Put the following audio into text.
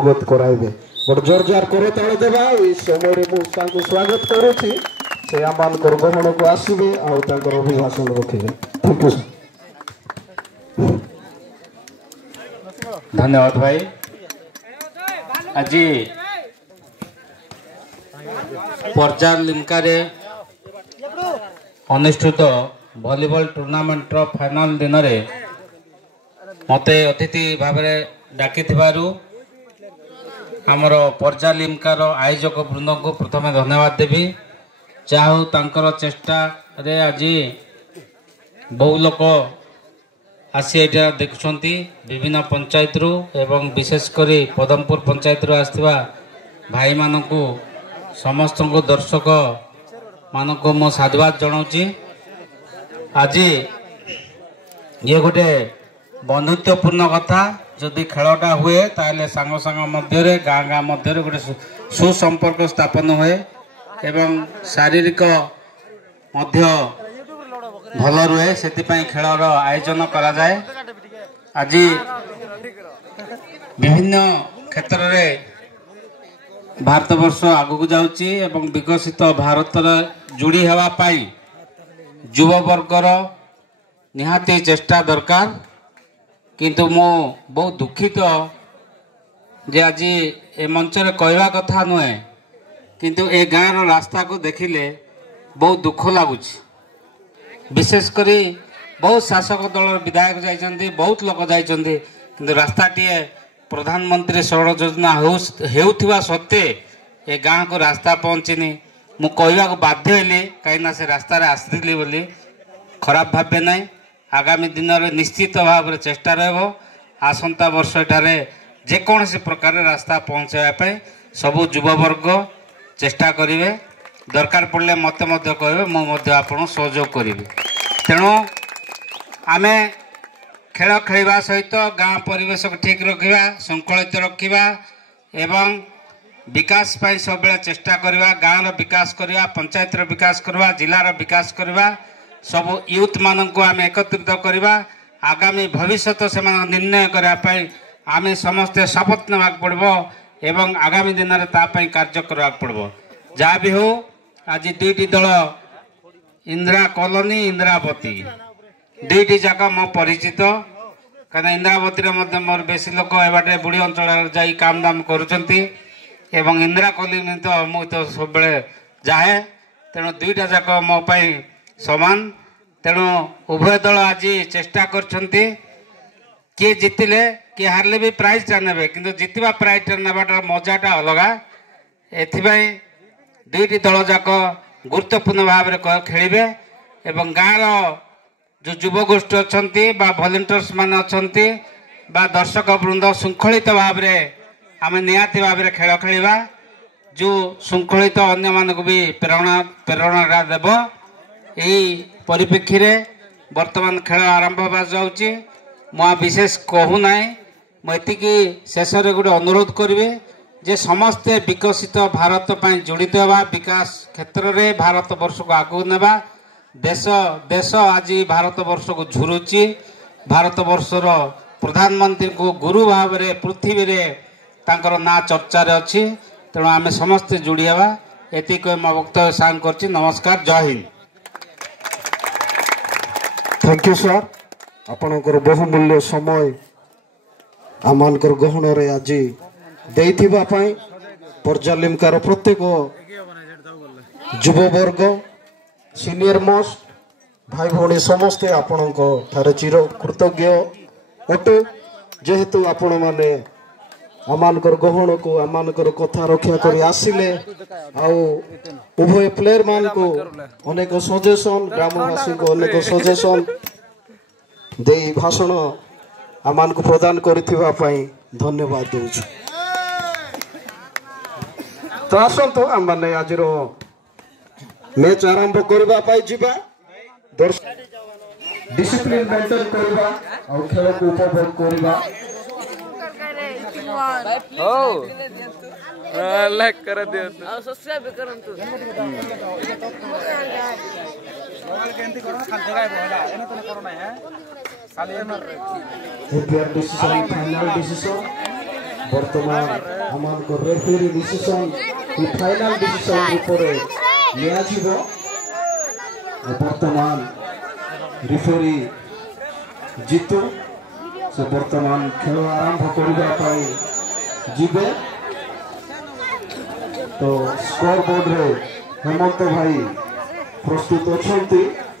अवगत कराइबे गोटे जोरजार कर तले देवा समय मुझे स्वागत करुच्ची से आम ग्रहण को आसवे आर अभिभाषण रखिए थैंक यू धन्यवाद भाई आज पर्जा लिमकारे अनुष्ठित वॉलीबॉल टूर्नामेंट फाइनल दिन में मते अतिथि भाव डाकी आमर पर्जा लिमकार आयोजक वृंद को प्रथम धन्यवाद देवी चाहू तांकर चेष्टा रे आज बहु लोक आसी एटा देखुंती विभिन्न पंचायत रु एवं विशेषकर पदमपुर पंचायत रु आसथिबा भाई मानकु समस्त दर्शक मानक मो साधुवाद जनाऊँगी आज ये गोटे बंधुत्वपूर्ण कथा जदि खेलटा हुए ताले सांग सांग मध्य गाँ गाँ मध्य गोटे सुसंपर्क स्थापन हुए एवं शारीरिक मध्य भल रुहे से खेलर आयोजन करा जाए आज विभिन्न क्षेत्र में भारत वर्ष आगू जाऊँगी एवं विकसित भारत जोड़ी होगापाई युव वर्गर निहाती चेष्टा दरकार किंतु मो बहुत दुखित जे आज ए मंच रे कहवा कथा नुहे किंतु ए गाँव रास्ता को देखिले बहुत दुख लगुच विशेषकर बहुत शासक दल विधायक जाइछन्ति बहुत लोक जाइछन्ति किंतु रास्ता टीए प्रधानमंत्री सड़क योजना हेउथिबा सत्ते ए गाँव को रास्ता पहुँचीनी मु कहवा बाध्य हेली कहीं से रास्ता आसती बोली खराब भावे ना आगामी दिन में निश्चित भाव में चेष्टा रहो आसंता वर्ष एठारे जेकोसी प्रकार रास्ता पहुँचाई सबू युववर्ग चेष्टा करेंगे दरकार पड़े मत कहे मुझे आपन सहयोग करी तेणु आम खेल खेलवा सहित गाँ परिवेश को ठीक रखा श्रृंखलित रखा एवं विकास पाई सब चेष्टा करवा गाँव विकास करवा पंचायत विकास करवा जिलार विकास करवा सब यूथ मान को आम एकत्रित करवा आगामी भविष्य से निर्णय करने आम समस्ते शपथ नेवाक पड़ो एवं आगामी दिन में तापाई कार्य करवाक पड़ो जहाँ भी हो आज दुईटी दल इंदिरा कॉलोनी इंदिरावती दुईटी जाक मो परिचित कहीं इंदिरावती मोर बेसी लोक एबाटे बुढ़ी अंचल जा काम दाम करुँच एवं इंदिरा कॉलोनी तो मुझे सब जाए तेणु दुईटा जाक मो पाई समान तेणु उभय दल आज चेष्टा करछन्ति किए जितिले किए हारले भी प्राइजटा नेबे किंतु जितवा प्राइजटा नेबाटा मजाटा अलगा एथिबाई दुईटी दल जाक गुरुत्वपूर्ण भाव में खेलिबे एवं गाँव जो युवगोष्ठी अच्छन्ति बा वॉलंटियर्स मान अच्छन्ति बा दर्शक वृंद श्रृंखलित भाव में आम निहाती भाव में खेल खेलिबा जो श्रृंखलित अन्य मानक भी प्रेरणा देव यही परिप्रेक्षी रे वर्तमान खेल आरंभ होगा जाऊँगी मुझे विशेष कहूना मुझे शेष में गोटे अनुरोध करी जे समस्ते विकसित भारत पर जोड़ित होगा विकास क्षेत्र में भारत वर्ष को आगू नेबा देश देश आज भारत वर्ष को झुरुची भारत वर्षर प्रधानमंत्री को गुरु भाव में पृथ्वी रे तांकर ना चर्चा अच्छी तेणु आम समस्ते जोड़ी हवा एति कह मो वक्तव्य सांग कर नमस्कार जय हिंद थैंक यू सर आपणकर बहुमूल्य समय आमानकर गहन रे आज देइथिबा पई पर्जा लिमकार प्रत्येक युववर्ग सीनियर मोस्ट भाई भौणी समस्ते आपणक थारे चिर कृतज्ञ अटे जेहेतु आपण माने आमानकर गहन को आमानकर कथा रक्षा करी आसिले आउ उभय प्लेयर मान को अनेक सजेशन ग्रामवासी को अनेक सजेशन दे भाषण आमान को प्रदान करिथिबा पई धन्यवाद देउछु तो आसंतो आम माने आजिरो मैच आरंभ करबा पई जिबा डिसिप्लिन मेंटेन करबा और खेल को उपभोग करबा लाइक कर दियो और सब्सक्राइब करंतु केंती करो खाल जगह रहला एने तो करो ना है खाली डिसीजन फाइनल डिसीजन बर्तमान आम रेफरी डिसीजन फाइनाल डिसीजन ऊपर बर्तमान रेफरी जीतू से बर्तमान खेल आरंभ करने जीवे तो स्कोर बोर्ड रे हेमंत भाई प्रस्तुत अच्छा